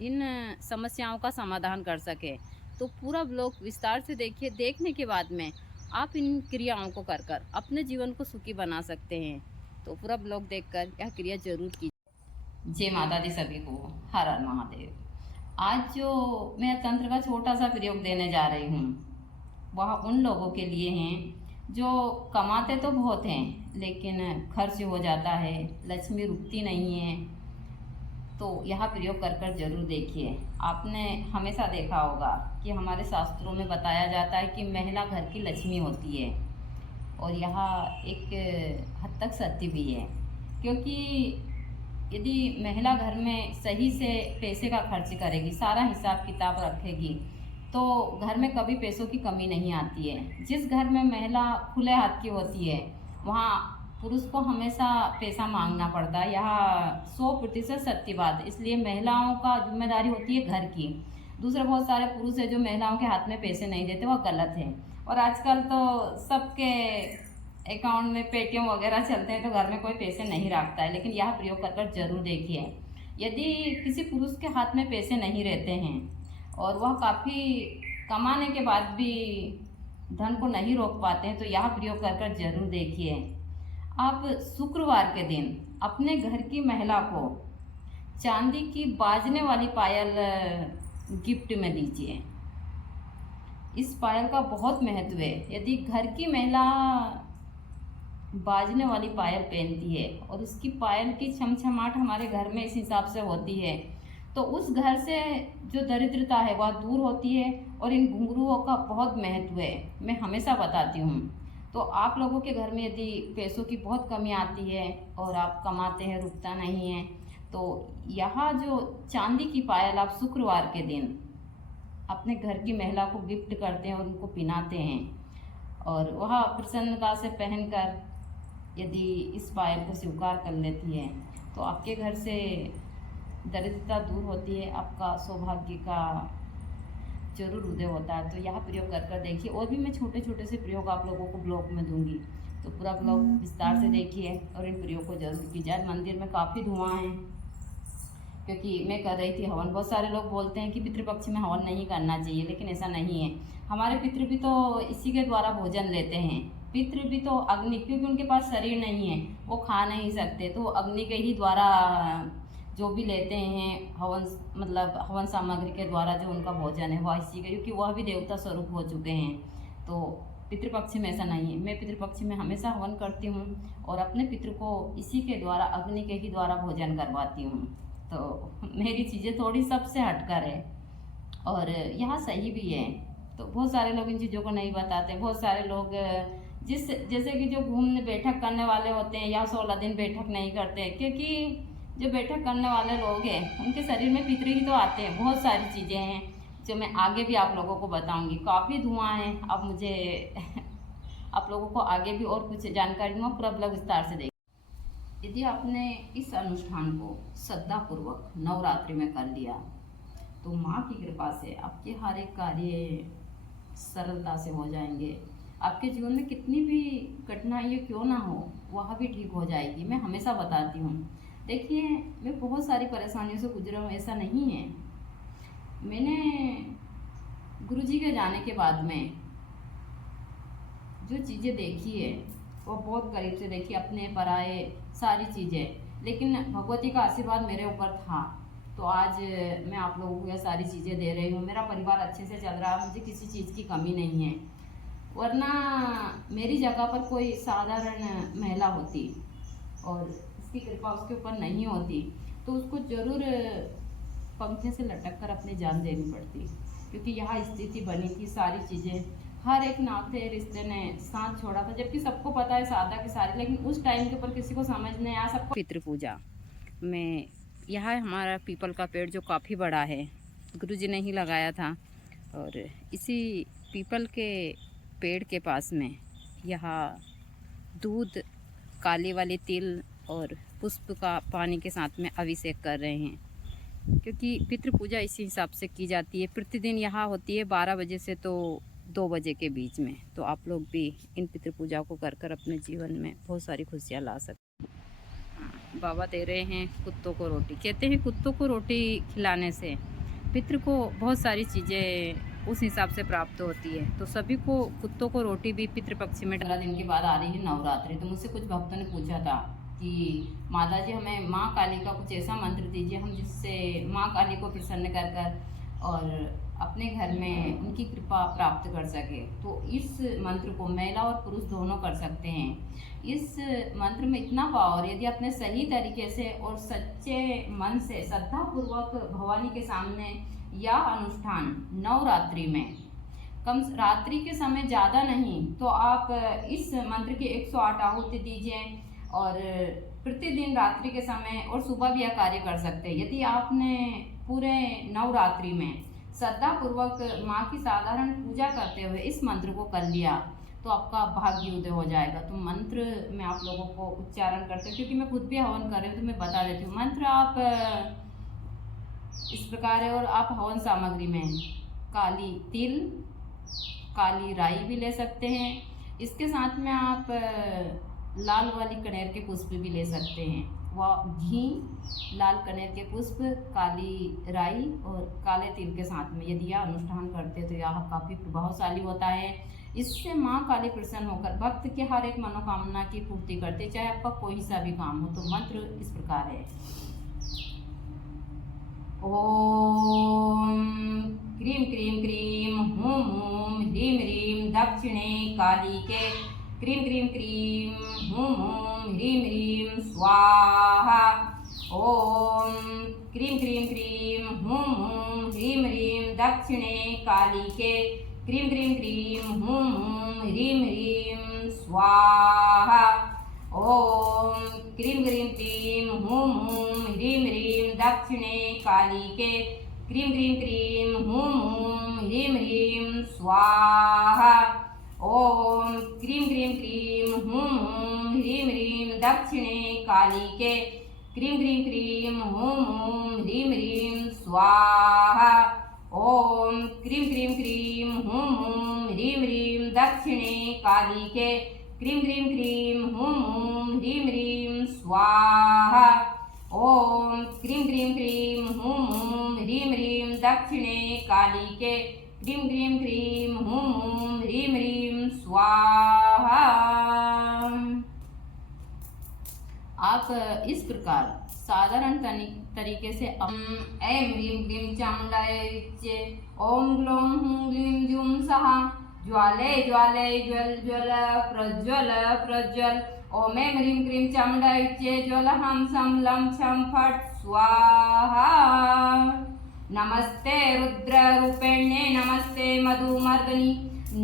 इन समस्याओं का समाधान कर सके। तो पूरा ब्लॉग विस्तार से देखिए, देखने के बाद में आप इन क्रियाओं को कर कर अपने जीवन को सुखी बना सकते हैं। तो पूरा ब्लॉग देखकर यह क्रिया जरूर कीजिए। जय माता दी सभी को, हर हर महादेव। आज जो मैं तंत्र का छोटा सा प्रयोग देने जा रही हूँ वह उन लोगों के लिए हैं जो कमाते तो बहुत हैं लेकिन खर्च हो जाता है, लक्ष्मी रुकती नहीं है। तो यह प्रयोग कर कर जरूर देखिए। आपने हमेशा देखा होगा कि हमारे शास्त्रों में बताया जाता है कि महिला घर की लक्ष्मी होती है, और यह एक हद तक सत्य भी है, क्योंकि यदि महिला घर में सही से पैसे का खर्च करेगी, सारा हिसाब किताब रखेगी, तो घर में कभी पैसों की कमी नहीं आती है। जिस घर में महिला खुले हाथ की होती है वहाँ पुरुष को हमेशा पैसा मांगना पड़ता है। यह 100% सत्य बात है। इसलिए महिलाओं का जिम्मेदारी होती है घर की। दूसरे बहुत सारे पुरुष है जो महिलाओं के हाथ में पैसे नहीं देते, वह गलत है। और आजकल तो सबके अकाउंट में पेटीएम वगैरह चलते हैं, तो घर में कोई पैसे नहीं रखता है। लेकिन यह प्रयोग कर कर जरूर देखिए। यदि किसी पुरुष के हाथ में पैसे नहीं रहते हैं और वह काफ़ी कमाने के बाद भी धन को नहीं रोक पाते हैं, तो यह प्रयोग कर कर जरूर देखिए। आप शुक्रवार के दिन अपने घर की महिला को चांदी की बाजने वाली पायल गिफ्ट में दीजिए। इस पायल का बहुत महत्व है। यदि घर की महिला बाजने वाली पायल पहनती है और उसकी पायल की छमछमाहट हमारे घर में इस हिसाब से होती है, तो उस घर से जो दरिद्रता है वह दूर होती है। और इन घुंघरुओं का बहुत महत्व है, मैं हमेशा बताती हूँ। तो आप लोगों के घर में यदि पैसों की बहुत कमी आती है और आप कमाते हैं, रुकता नहीं है, तो यहाँ जो चांदी की पायल आप शुक्रवार के दिन अपने घर की महिला को गिफ्ट करते हैं और उनको पहनाते हैं, और वह प्रसन्नता से पहनकर यदि इस पायल को स्वीकार कर लेती है, तो आपके घर से दरिद्रता दूर होती है, आपका सौभाग्य का जरूर उदय होता है। तो यह प्रयोग कर कर देखिए। और भी मैं छोटे छोटे से प्रयोग आप लोगों को ब्लॉग में दूंगी, तो पूरा ब्लॉग विस्तार से देखिए और इन प्रयोग को जरूर कीजिए। मंदिर में काफ़ी धुआं है, क्योंकि मैं कर रही थी हवन। बहुत सारे लोग बोलते हैं कि पितृपक्ष में हवन नहीं करना चाहिए, लेकिन ऐसा नहीं है। हमारे पितृ भी तो इसी के द्वारा भोजन लेते हैं। पितृ भी तो अग्नि, क्योंकि उनके पास शरीर नहीं है, वो खा नहीं सकते, तो अग्नि के ही द्वारा जो भी लेते हैं हवन, मतलब हवन सामग्री के द्वारा जो उनका भोजन है वह इसी का, क्योंकि वह भी देवता स्वरूप हो चुके हैं। तो पितृपक्ष में ऐसा नहीं है। मैं पितृपक्ष में हमेशा हवन करती हूँ और अपने पितृ को इसी के द्वारा, अग्नि के ही द्वारा भोजन करवाती हूँ। तो मेरी चीज़ें थोड़ी सबसे हटकर है और यहाँ सही भी है। तो बहुत सारे लोग इन चीज़ों को नहीं बताते। बहुत सारे लोग जैसे कि जो घूमने बैठक करने वाले होते हैं, या 16 दिन बैठक नहीं करते, क्योंकि जो बैठक करने वाले लोग हैं उनके शरीर में पितृ ही तो आते हैं। बहुत सारी चीज़ें हैं जो मैं आगे भी आप लोगों को बताऊंगी। काफ़ी धुआं है। अब मुझे आप लोगों को आगे भी और कुछ जानकारी दूँगा, पूरा ब्लॉग विस्तार से देखिए। यदि आपने इस अनुष्ठान को श्रद्धापूर्वक नवरात्रि में कर लिया, तो माँ की कृपा से आपके हर एक कार्य सरलता से हो जाएंगे। आपके जीवन में कितनी भी कठिनाइयाँ क्यों ना हो, वह भी ठीक हो जाएगी। मैं हमेशा बताती हूँ। देखिए, मैं बहुत सारी परेशानियों से गुजरा हूँ, ऐसा नहीं है। मैंने गुरुजी के जाने के बाद में जो चीज़ें देखी है वो बहुत करीब से देखी, अपने पराए सारी चीज़ें। लेकिन भगवती का आशीर्वाद मेरे ऊपर था, तो आज मैं आप लोगों को यह सारी चीज़ें दे रही हूँ। मेरा परिवार अच्छे से चल रहा है, मुझे किसी चीज़ की कमी नहीं है। वरना मेरी जगह पर कोई साधारण महिला होती और इसकी कृपा उसके ऊपर नहीं होती, तो उसको ज़रूर पंखे से लटक कर अपनी जान देनी पड़ती, क्योंकि यहाँ स्थिति बनी थी। सारी चीज़ें, हर एक नाते रिश्ते ने साथ छोड़ा था, जबकि सबको पता है सादा की सारी, लेकिन उस टाइम के ऊपर किसी को समझ नहीं आया। सबको पितृ पूजा में यहाँ हमारा पीपल का पेड़ जो काफ़ी बड़ा है, गुरुजी ने ही लगाया था, और इसी पीपल के पेड़ के पास में यहाँ दूध, काली वाली तिल और पुष्प का पानी के साथ में अभिषेक कर रहे हैं, क्योंकि पितृ पूजा इसी हिसाब से की जाती है। प्रतिदिन यहाँ होती है 12 बजे से तो 2 बजे के बीच में। तो आप लोग भी इन पितृ पूजा को कर कर अपने जीवन में बहुत सारी खुशियाँ ला सकते हैं। बाबा दे रहे हैं कुत्तों को रोटी। कहते हैं कुत्तों को रोटी खिलाने से पितृ को बहुत सारी चीज़ें उस हिसाब से प्राप्त होती है। तो सभी को, कुत्तों को रोटी भी पितृपक्ष में 15 दिन के बाद आ रही है नवरात्रि। तो मुझसे कुछ भक्तों ने पूछा था कि माता जी हमें माँ काली का कुछ ऐसा मंत्र दीजिए हम जिससे माँ काली को प्रसन्न कर कर और अपने घर में उनकी कृपा प्राप्त कर सके। तो इस मंत्र को महिला और पुरुष दोनों कर सकते हैं। इस मंत्र में इतना पावर, यदि अपने सही तरीके से और सच्चे मन से श्रद्धापूर्वक भवानी के सामने या अनुष्ठान नवरात्रि में कम रात्रि के समय ज़्यादा नहीं तो आप इस मंत्र की 108 आहुति दीजिए और प्रतिदिन रात्रि के समय और सुबह भी यह कार्य कर सकते हैं। यदि आपने पूरे नवरात्रि में श्रद्धापूर्वक माँ की साधारण पूजा करते हुए इस मंत्र को कर लिया तो आपका भाग्य उदय हो जाएगा। तो मंत्र मैं आप लोगों को उच्चारण करते हूँ क्योंकि मैं खुद भी हवन कर रही हूँ तो मैं बता देती हूँ। मंत्र आप इस प्रकार है और आप हवन सामग्री में काली तिल, काली राई भी ले सकते हैं। इसके साथ में आप लाल वाली कनेर के पुष्प भी ले सकते हैं। वह घी, लाल कनेर के पुष्प, काली राई और काले तिल के साथ में यदि यह अनुष्ठान करते तो यह काफ़ी प्रभावशाली होता है। इससे माँ काली प्रसन्न होकर भक्त के हर एक मनोकामना की पूर्ति करते, चाहे आपका कोई सा भी काम हो। तो मंत्र इस प्रकार है। ओम क्रीम क्रीम क्रीम हूं हूं ह्रीम ह्रीम दक्षिणे काली के क्रीम क्रीम क्रीम हूं हूं ह्रीम ह्रीम स्वाहा। ओम क्रीम क्रीम क्रीम हूं हूं ह्रीम ह्रीम दक्षिणे काली के क्रीम क्रीम क्रीम हूं हूं ह्रीम ह्रीम स्वाहा। ओम क्रीम क्रीम क्रीम हूं हूं ह्रीम ह्रीम दक्षिणे काली के क्रीम क्रीम क्रीम हूं हूं ह्रीम ह्रीम स्वाहा। ओम क्रीम क्रीम क्रीम हूं हूं ह्रीम ह्रीम दक्षिणे काली के क्रीम क्रीम क्रीम हूं हूं ह्रीम ह्रीम स्वाहा। ओम क्रीम क्रीम क्रीम हूं हूं ह्रीम ह्रीम दक्षिणे काली के क्रीम क्रीम क्रीम हूं हूं ह्रीम ह्रीम स्वाहा। ओम क्रीम क्रीम क्रीम हूं हूं ह्रीम ह्रीम दक्षिणे काली के क्रीम क्रीम क्रीम हूं हूं ह्रीम ह्रीम स्वाहा। आप इस प्रकार साधारण तरीके से ऐं ह्रीं क्लीं चामुण्डायै ओम ग्लौं हूं ग्लीं जुं सहा ज्वाले ज्वाले ज्वल ज्वल प्रज्वल प्रज्वल ओम ऐं ह्रीं क्लीं चामुण्डायै ज्वल हम सम लं छं फट् स्वाहा। नमस्ते रुद्र रूपेण्ये नमस्ते मधुमर्दनी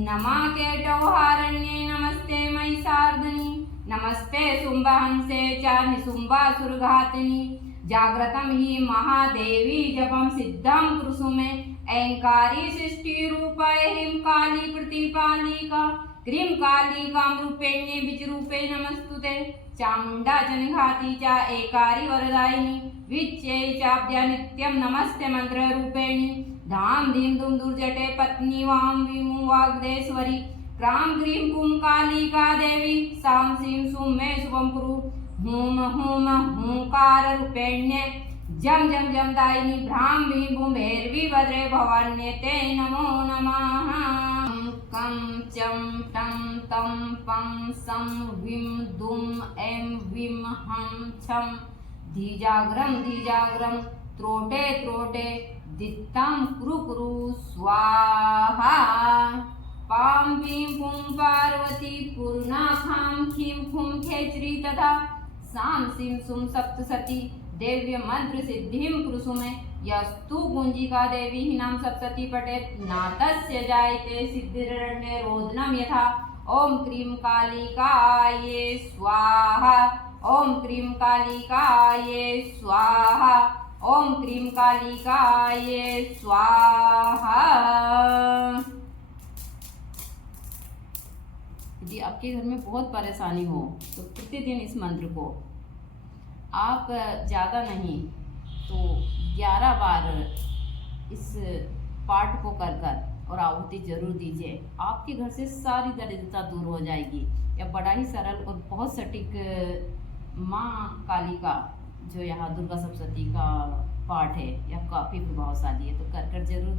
नमा केटौहारण्ये नमस्ते महिषार्दनी नमस्ते शुम्भहंसे च निशुम्भासुरघातिनी जाग्रतं हि महादेवी जपं सिद्धं कुरुषु मे ऐंकारी सृष्टिरूपये ह्रीं काली प्रतिपालिका क्रीं कालिकां रूपेण्ये बीजरूपे नमस्तुते चामुण्डा जनघाती च एकारी वरदायिनी विच्ये चाब्द्या नित्यं नमस्ते मंत्ररूपेणी धाम धीम धूम दुर्जटे पत्नी वां विमु वाग्देश्वरी क्रां क्रीं कुं कालिका देवी सां सीं सुं मे शुभं कुरु हूं हूं हूंकार रूपेण्ये जम जम जम दायिनी भ्रां भीं भूं भैरवी भद्रे भवान्ये ते नमो नमः। कं चं टं तं पं सं ह्रीं दुं ऐं ह्रीं हं छं धीजाग्रं त्रोटे त्रोटे दित्तं कुरु कुरु स्वाहा। पां पीं पुं पार्वती पूर्णाखां खीं खुं खेचरी तथा सां सीं सुं सप्तसती देव्य मंत्र सिद्धिं कुरुषु मे यस्तु गुंजिका देवी हिनां सप्तति पठेत् नातस्य जायते सिद्धिरण्ये रोदनं यथा। ओम क्रीं कालिकाये स्वाहा। ओम क्रीं कालिकाये स्वाहा। ओम क्रीं कालिकाये स्वाहा। यदि आपके घर में बहुत परेशानी हो तो प्रतिदिन इस मंत्र को आप ज़्यादा नहीं तो 11 बार इस पाठ को कर कर और आहुति जरूर दीजिए। आपके घर से सारी दरिद्रता दूर हो जाएगी। यह बड़ा ही सरल और बहुत सटीक माँ काली का जो यहाँ दुर्गा सप्तशती का पाठ है या काफ़ी प्रभावशाली है, तो कर जरूर